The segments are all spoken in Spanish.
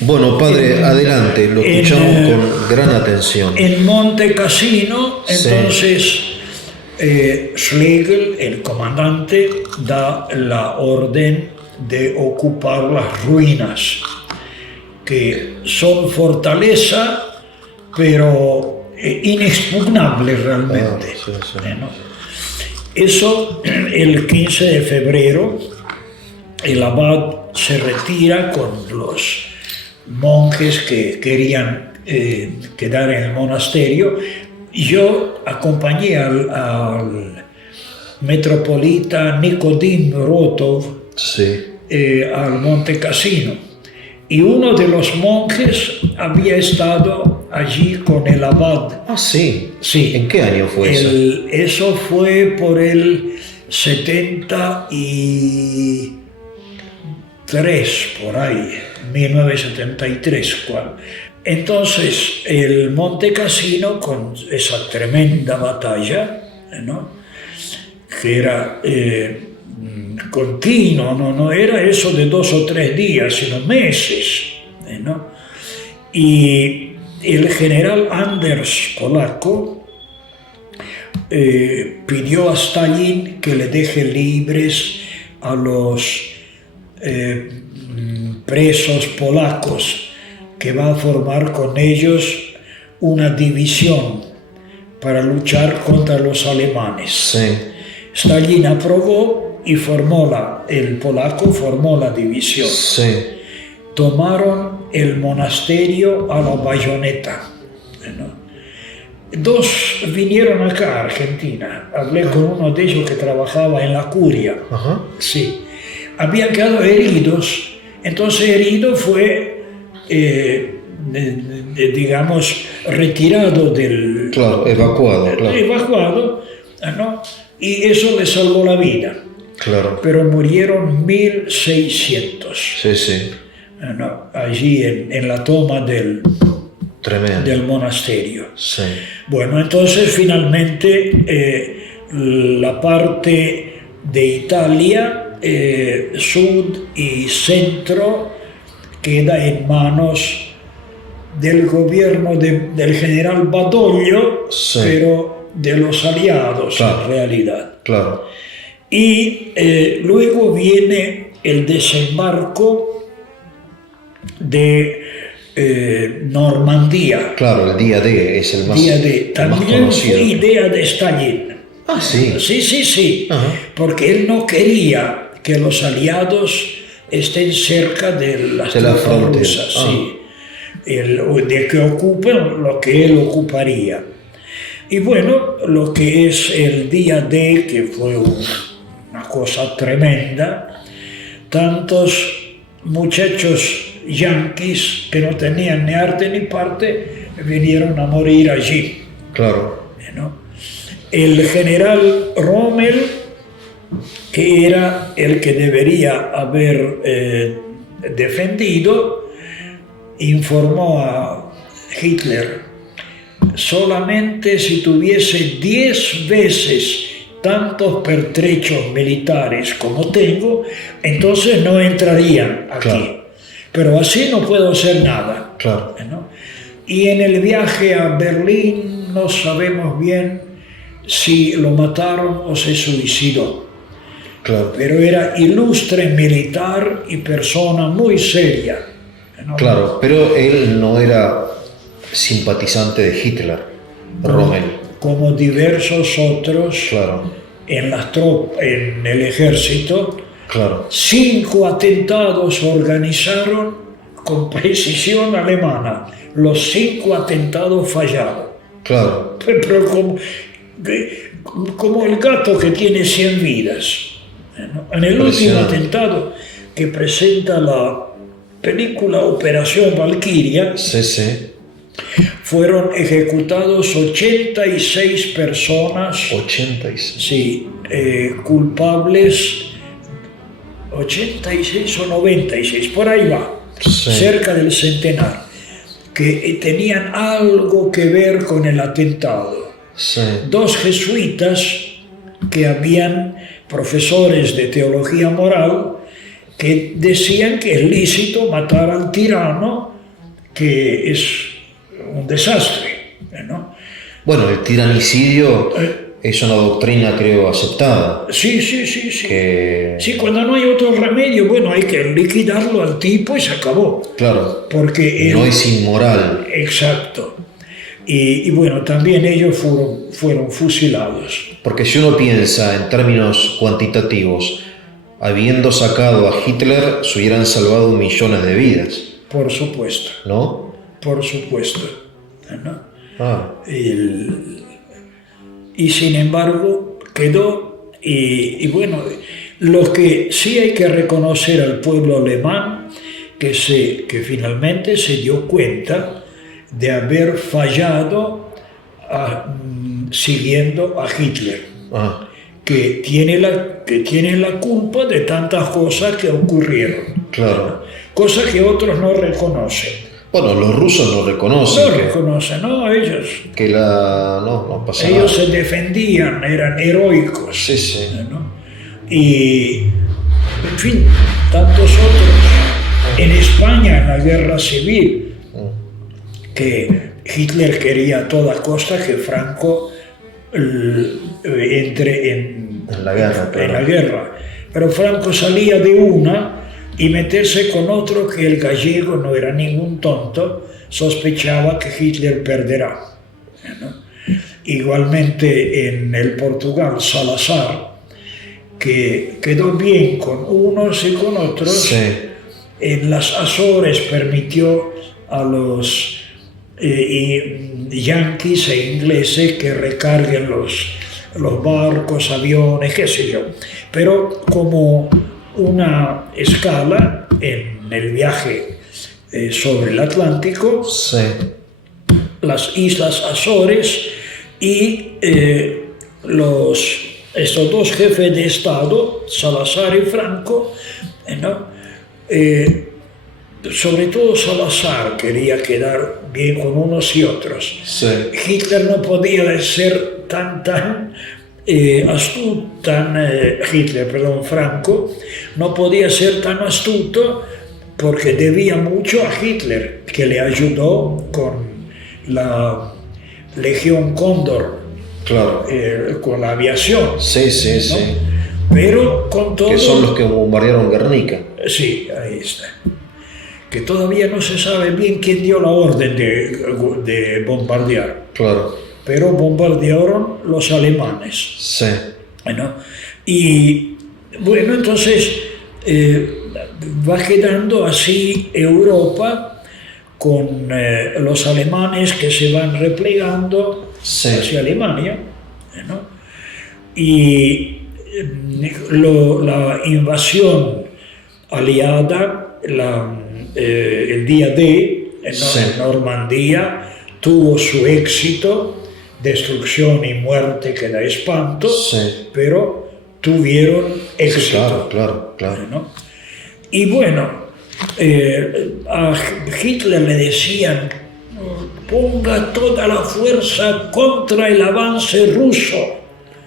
Bueno, padre, adelante, lo escuchamos con gran atención. En Monte Cassino, Sí. entonces, Schlegel, el comandante, da la orden de ocupar las ruinas, que son fortaleza, pero inexpugnable realmente. Sí, sí. ¿no? Eso, el 15 de febrero, el abad se retira con los monjes que querían quedar en el monasterio. Yo acompañé al metropolita Nikodym Rotov Sí. al Monte Cassino, y uno de los monjes había estado allí con el abad. Ah, sí. Sí. ¿En qué año fue eso? Eso fue por el 73, por ahí, 1973. Entonces, el Monte Cassino, con esa tremenda batalla, ¿no? Que era continuo, no era eso de 2 o 3 días, sino meses, ¿no? Y el general Anders Polaco pidió a Stalin que le deje libres a los presos polacos, que va a formar con ellos una división para luchar contra los alemanes. Sí. Stalin aprobó y el polaco formó la división. Sí. Tomaron el monasterio a la bayoneta, ¿no? 2 vinieron acá a Argentina. Hablé con uno de ellos que trabajaba en la curia. Ajá. Sí. Habían quedado heridos. Entonces herido fue, digamos, retirado del... Claro, evacuado, claro. Evacuado, ¿no? Y eso le salvó la vida. Claro. Pero murieron 1600. Sí, sí. ¿No? Allí en la toma del Tremendo. monasterio. Sí. Bueno, entonces finalmente la parte de Italia, sur y centro, queda en manos del gobierno del general Badoglio, Sí. pero de los aliados, Claro. en realidad. Claro. Y luego viene el desembarco de Normandía. Claro, el día D es el más, Día D. el más También conocido. fue idea de Stalin. Ah, sí. Sí. Ajá. Porque él no quería que los aliados estén cerca de las De la tropas frontera. rusas, Ah. sí. De que ocupen lo que él ocuparía. Y bueno, lo que es el día D, que fue una cosa tremenda, tantos muchachos yanquis que no tenían ni arte ni parte vinieron a morir allí, Claro. ¿no? El general Rommel, que era el que debería haber defendido, informó a Hitler: solamente si tuviese 10 veces tantos pertrechos militares como tengo, entonces no entrarían aquí. Claro. Pero así no puedo hacer nada. Claro. ¿No? Y en el viaje a Berlín no sabemos bien si lo mataron o se suicidó. Claro. Pero era ilustre militar y persona muy seria, ¿no? Claro, pero él no era simpatizante de Hitler, Rommel. Como diversos otros Claro. en el ejército. Claro. 5 atentados organizaron con precisión alemana. Los 5 atentados fallaron. Claro. Pero como el gato que tiene 100 vidas. ¿No? En el último atentado que presenta la película Operación Valquiria, Sí, sí. fueron ejecutados 86 personas. 86. Sí, culpables, 86 o 96, por ahí va, Sí. cerca del centenar, que tenían algo que ver con el atentado. Sí. 2 jesuitas que habían, profesores de teología moral, que decían que es lícito matar al tirano, que es un desastre, ¿no? Bueno, el tiranicidio es una doctrina, creo, aceptada. Sí. Que, Sí, cuando no hay otro remedio, bueno, hay que liquidarlo al tipo y se acabó. claro, Porque no es inmoral. Exacto. Y bueno, también ellos fueron fusilados. Porque si uno piensa en términos cuantitativos, habiendo sacado a Hitler, se hubieran salvado millones de vidas, Por supuesto, ¿no? por supuesto, ¿no? Ah, Y sin embargo quedó, y bueno, lo que sí hay que reconocer al pueblo alemán, que finalmente se dio cuenta de haber fallado siguiendo a Hitler, ah, que tiene la culpa de tantas cosas que ocurrieron, claro. cosas que otros no reconocen. Bueno, los rusos lo reconocen. No reconocen, no, ellos No pasa Ellos nada. se defendían, eran heroicos. Sí. ¿No? Y, en fin, tantos otros. En España, en la guerra civil, que Hitler quería a toda costa que Franco entre en la guerra, claro. en la guerra. Pero Franco salía de una y meterse con otro que el gallego no era ningún tonto, sospechaba que Hitler perderá, ¿no? Igualmente en el Portugal, Salazar, que quedó bien con unos y con otros, Sí. en las Azores permitió a los yanquis e ingleses que recarguen los barcos, aviones, qué sé yo. Pero como una escala en el viaje sobre el Atlántico, Sí. las Islas Azores y estos dos jefes de Estado, Salazar y Franco, ¿no? Sobre todo Salazar quería quedar bien con unos y otros. Sí. Hitler no podía ser tan astuto, Franco no podía ser tan astuto porque debía mucho a Hitler, que le ayudó con la Legión Cóndor, Claro. con la aviación. Sí. ¿no? Pero con todo... Que son los que bombardearon Guernica. Sí, ahí está. Que todavía no se sabe bien quién dio la orden de bombardear. Claro. Pero bombardearon los alemanes. Sí. ¿No? Y bueno, entonces va quedando así Europa con los alemanes que se van replegando hacia Alemania, ¿no? Y la invasión aliada, el día D en Normandía, tuvo su éxito, destrucción y muerte que da espanto, pero tuvieron éxito. Claro. ¿No? Y bueno, a Hitler le decían: ponga toda la fuerza contra el avance ruso.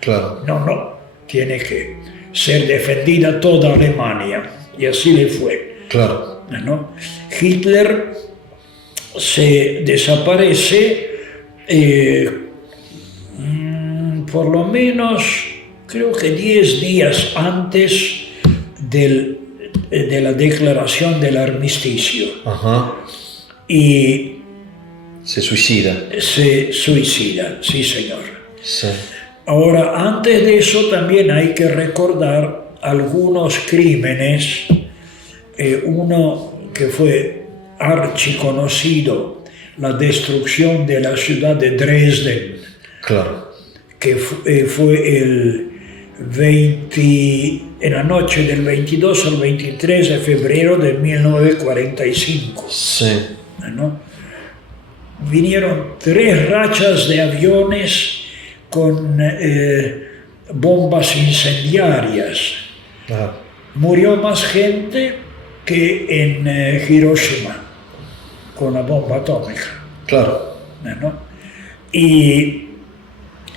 Claro. No, tiene que ser defendida toda Alemania. Y así le fue. Claro. ¿No? Hitler se desaparece por lo menos, creo que 10 días antes de la declaración del armisticio. Ajá. Y se suicida. Se suicida, sí, señor. Sí. Ahora, antes de eso también hay que recordar algunos crímenes. Uno que fue archiconocido, la destrucción de la ciudad de Dresden. Claro. Que fue en la noche del 22 al 23 de febrero de 1945. Sí. ¿No? Vinieron 3 rachas de aviones con bombas incendiarias. Ah. Murió más gente que en Hiroshima con la bomba atómica. Claro. ¿No? Y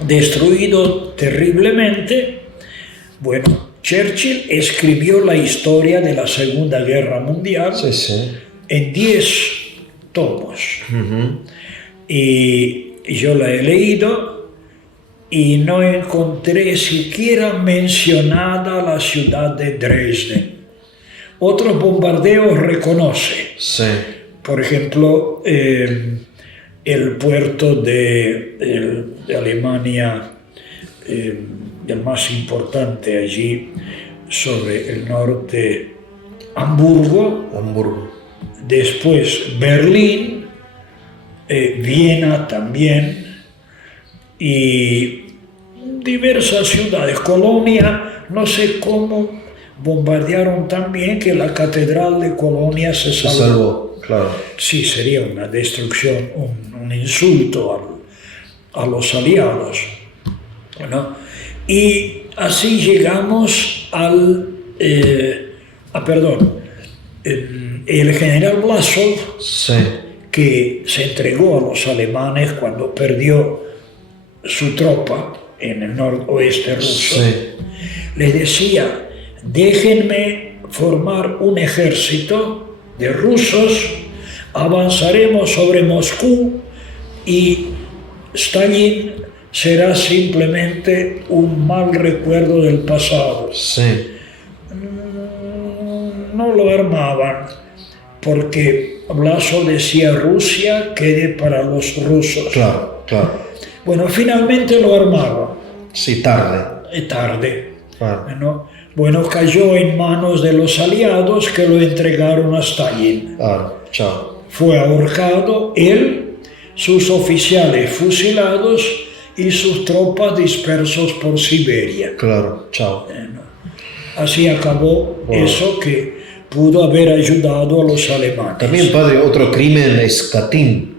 destruido terriblemente. Bueno, Churchill escribió la historia de la Segunda Guerra Mundial Sí, sí. en 10 tomos. Ujú. Y yo la he leído y no encontré siquiera mencionada la ciudad de Dresden. Otros bombardeos reconoce. Sí. Por ejemplo, el puerto de Alemania, el más importante allí, sobre el norte, Hamburgo, Hamburgo. después Berlín, Viena también, y diversas ciudades. Colonia, no sé cómo bombardearon también que la catedral de Colonia se Se salvó. salvó, claro. Sí, sería una destrucción, un insulto a los aliados, ¿no? Y así llegamos el general Blasov, Sí. que se entregó a los alemanes cuando perdió su tropa en el noroeste ruso, Sí. les decía: déjenme formar un ejército de rusos, avanzaremos sobre Moscú y Stalin será simplemente un mal recuerdo del pasado. Sí. No lo armaban porque Blasov decía: Rusia quede para los rusos. Claro, claro. Bueno, finalmente lo armaron, Sí, tarde. tarde, Claro. ¿no? Bueno, cayó en manos de los aliados, que lo entregaron a Stalin. Claro. Chao. Fue ahorcado él, sus oficiales fusilados y sus tropas dispersos por Siberia. Claro. Chao. Así acabó Wow. eso que pudo haber ayudado a los alemanes. También, padre, otro crimen es Katyn.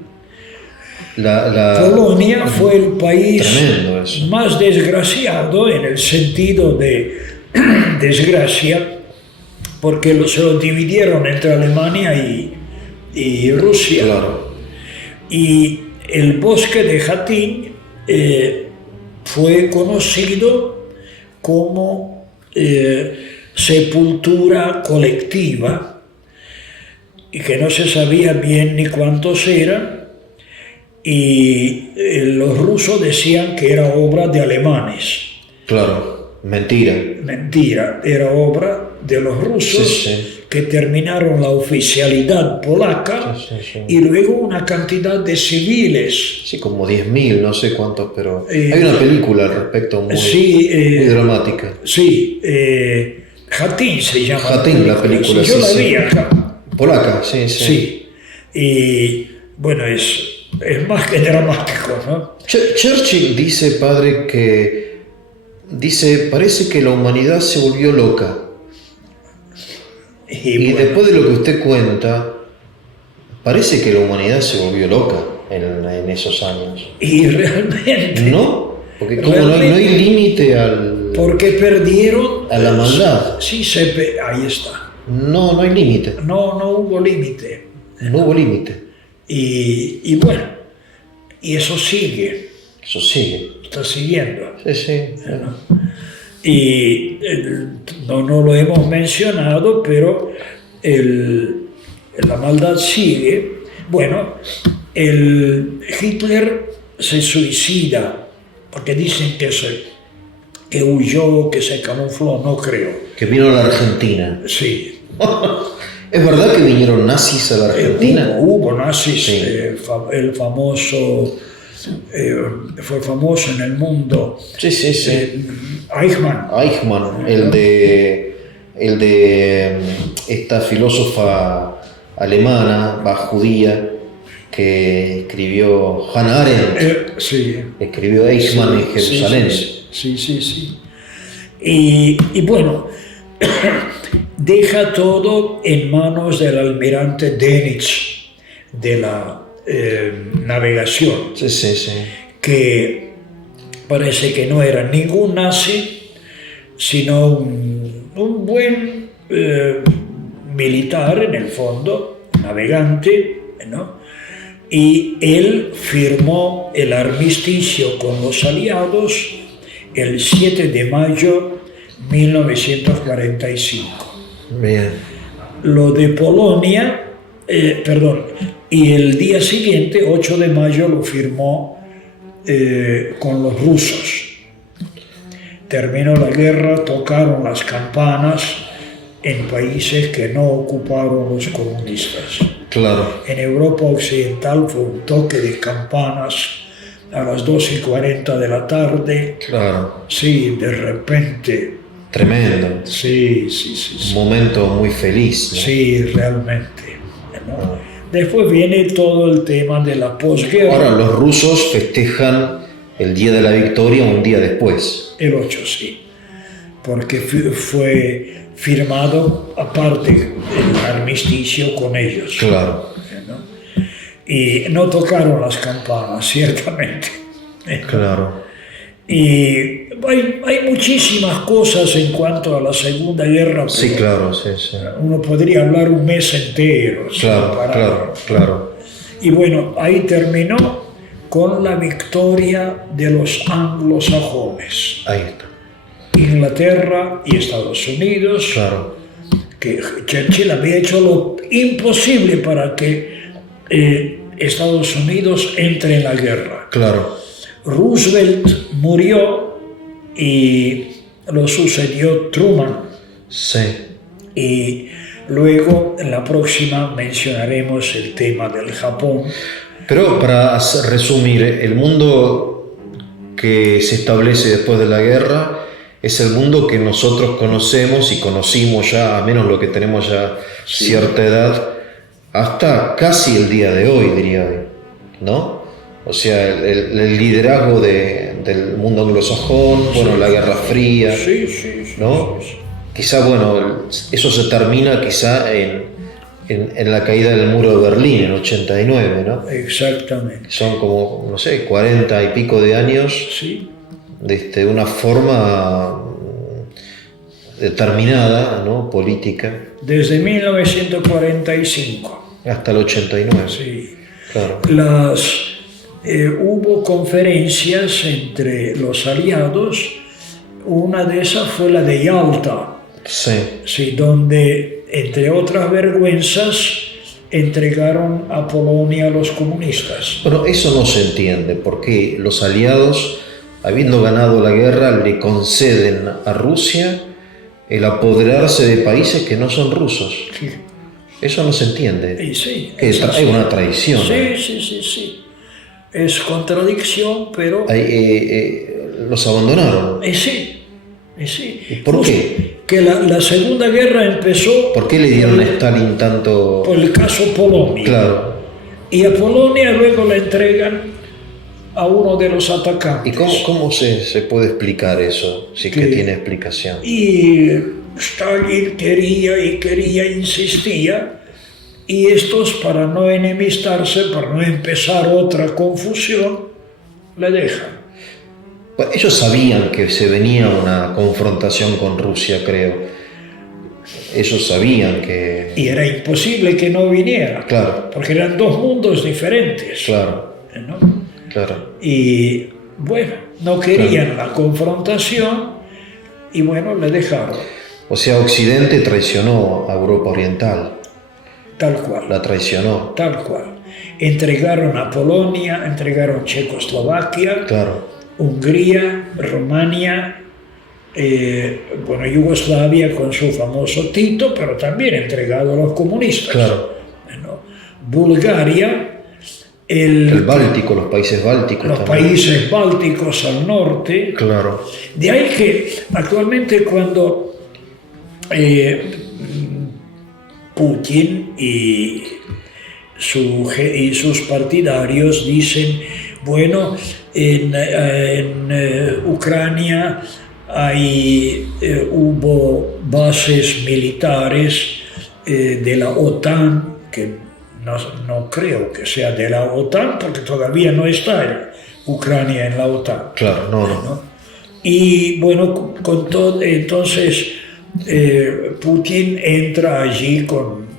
Polonia fue el país Tremendo eso. más desgraciado, en el sentido de desgracia, porque se lo dividieron entre Alemania y Rusia. Claro. Y el bosque de Katyn fue conocido como sepultura colectiva, y que no se sabía bien ni cuántos eran, y los rusos decían que era obra de alemanes. Claro. Mentira. Mentira, era obra de los rusos, Sí, sí. que terminaron la oficialidad polaca, Sí, sí, sí. y luego una cantidad de civiles. Sí, como 10.000, no sé cuántos, pero hay una película al respecto muy, Sí, muy dramática. Sí, Katyn se llama. Katyn, la película, Sí, yo sí, la sí. vi acá. Polaca, sí, sí. Sí. Y bueno, es más que dramático, ¿no? Churchill dice, padre, parece que la humanidad se volvió loca. Y bueno, después de lo que usted cuenta, parece que la humanidad se volvió loca en esos años. y realmente, ¿No? Porque como no hay límite porque perdieron a la maldad. Sí, ahí está. No hay límite. No hubo límite. No hubo límite. Y bueno, y eso sigue, Eso sigue. está siguiendo. Sí, sí. ¿No? Y no lo hemos mencionado, pero la maldad sigue. Bueno, Hitler se suicida, porque dicen que huyó, que se camufló, no creo. Que vino a la Argentina. Sí. ¿Es verdad que vinieron nazis a la Argentina? Hubo nazis, Sí. el famoso, fue famoso en el mundo, Sí, sí, sí. Eichmann. Eichmann, el de esta filósofa alemana, judía, que escribió Hannah Arendt, Sí. escribió Eichmann en Jerusalén. Sí. Y bueno, deja todo en manos del almirante Dönitz de la navegación, Sí, sí, sí. que parece que no era ningún nazi, sino un buen militar en el fondo, navegante, ¿no? Y él firmó el armisticio con los aliados el 7 de mayo 1945. Bien. Lo de Polonia, y el día siguiente, 8 de mayo, lo firmó con los rusos. Terminó la guerra, tocaron las campanas en países que no ocuparon los comunistas. Claro. En Europa Occidental fue un toque de campanas a las 2:40 de la tarde. Claro. Sí, de repente. Tremendo. Sí. Un momento muy feliz, ¿no? Sí, realmente, ¿no? Después viene todo el tema de la posguerra. Ahora, los rusos festejan el Día de la Victoria un día después. El 8, sí. Porque fue firmado, aparte, el armisticio con ellos. Claro. ¿No? Y no tocaron las campanas, ciertamente. Claro. Y hay muchísimas cosas en cuanto a la Segunda Guerra. Sí, claro, sí. Uno podría hablar un mes entero. Claro. Y bueno, ahí terminó con la victoria de los anglosajones. Ahí está. Inglaterra y Estados Unidos. Claro. Que Churchill había hecho lo imposible para que Estados Unidos entre en la guerra. Claro. Roosevelt murió y lo sucedió Truman. Sí. Y luego en la próxima mencionaremos el tema del Japón. Pero para resumir, el mundo que se establece después de la guerra es el mundo que nosotros conocemos y conocimos ya, a menos lo que tenemos ya cierta edad, hasta casi el día de hoy, diría yo, ¿no? O sea, el liderazgo del mundo anglosajón, bueno, la Guerra Fría, ¿no? Quizá, bueno, eso se termina quizá en la caída del muro de Berlín en 89, ¿no? Exactamente. Son como, no sé, 40 y pico de años. Sí. De una forma determinada, ¿no? Política. Desde 1945. Hasta el 89. Sí. Claro. Hubo conferencias entre los aliados. Una de esas fue la de Yalta. Sí, donde, entre otras vergüenzas, entregaron a Polonia a los comunistas. Bueno, eso no se entiende, porque los aliados, habiendo ganado la guerra, le conceden a Rusia el apoderarse de países que no son rusos. Sí. Eso no se entiende. Y sí, es una traición. Sí. Es contradicción, pero... los abandonaron. Sí. ¿Y por qué? Que la Segunda Guerra empezó... ¿Por qué le dieron a Stalin tanto...? Por el caso Polonia. Claro. Y a Polonia luego la entregan a uno de los atacantes. ¿Y cómo se puede explicar eso? Si que tiene explicación. Y Stalin quería, insistía, y estos, para no enemistarse, para no empezar otra confusión, le dejan. Bueno, ellos sabían que se venía una confrontación con Rusia, creo. Ellos sabían que... Y era imposible que no viniera. Claro. Porque eran dos mundos diferentes. Claro. ¿No? Claro. Y bueno, no querían la confrontación y bueno, le dejaron. O sea, Occidente traicionó a Europa Oriental. Tal cual. La traicionó. Tal cual. Entregaron a Polonia, entregaron Checoslovaquia, claro, Hungría, Rumania, Yugoslavia con su famoso Tito, pero también entregado a los comunistas. Claro. Bulgaria, el Báltico, los países bálticos. Los también. Países bálticos al norte. Claro. De ahí que actualmente cuando Putin y sus partidarios dicen, bueno, en Ucrania hubo bases militares de la OTAN, que no creo que sea de la OTAN, porque todavía no está Ucrania en la OTAN. Claro, no. Y bueno, con todo, entonces Putin entra allí con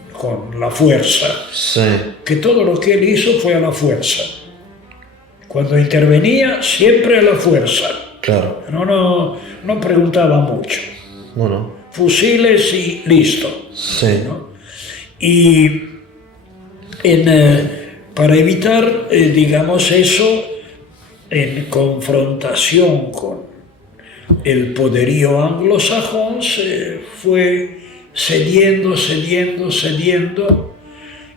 la fuerza. Sí. Que todo lo que él hizo fue a la fuerza. Cuando intervenía, siempre a la fuerza. Claro. No preguntaba mucho. Bueno, fusiles y listo. sí. ¿No? Y para evitar, digamos, eso, en confrontación con el poderío anglosajón, se fue cediendo,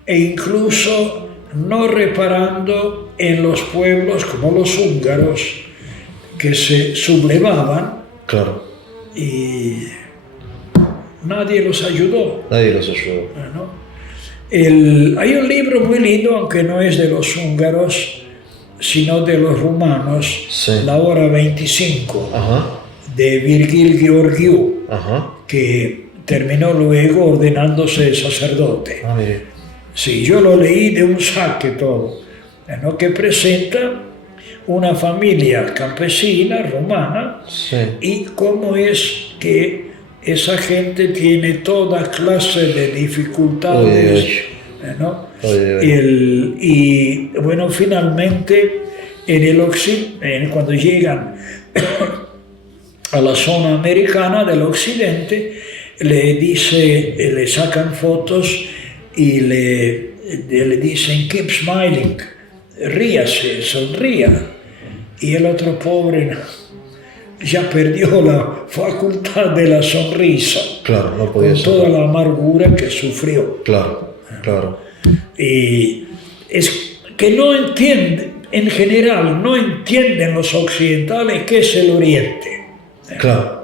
e incluso no reparando en los pueblos como los húngaros, que se sublevaban Claro. y nadie los ayudó. Nadie los ayudó. ¿No? Hay un libro muy lindo, aunque no es de los húngaros, sino de los rumanos, Sí. La Hora 25, Ajá. de Virgil Gheorghiu, Ajá. que terminó luego ordenándose sacerdote. Ah, mire. Sí, yo lo leí de un saque todo, ¿no? Que presenta una familia campesina romana Sí. y cómo es que esa gente tiene toda clase de dificultades, Uy, ¿no? uy. Y bueno, finalmente cuando llegan a la zona americana del occidente, le sacan fotos y le dicen keep smiling, ríase, sonría. Y el otro pobre ya perdió la facultad de la sonrisa, Claro, no podía con ser. toda la amargura que sufrió. Claro, claro. Y es que no entienden, en general, no entienden los occidentales qué es el Oriente. Claro.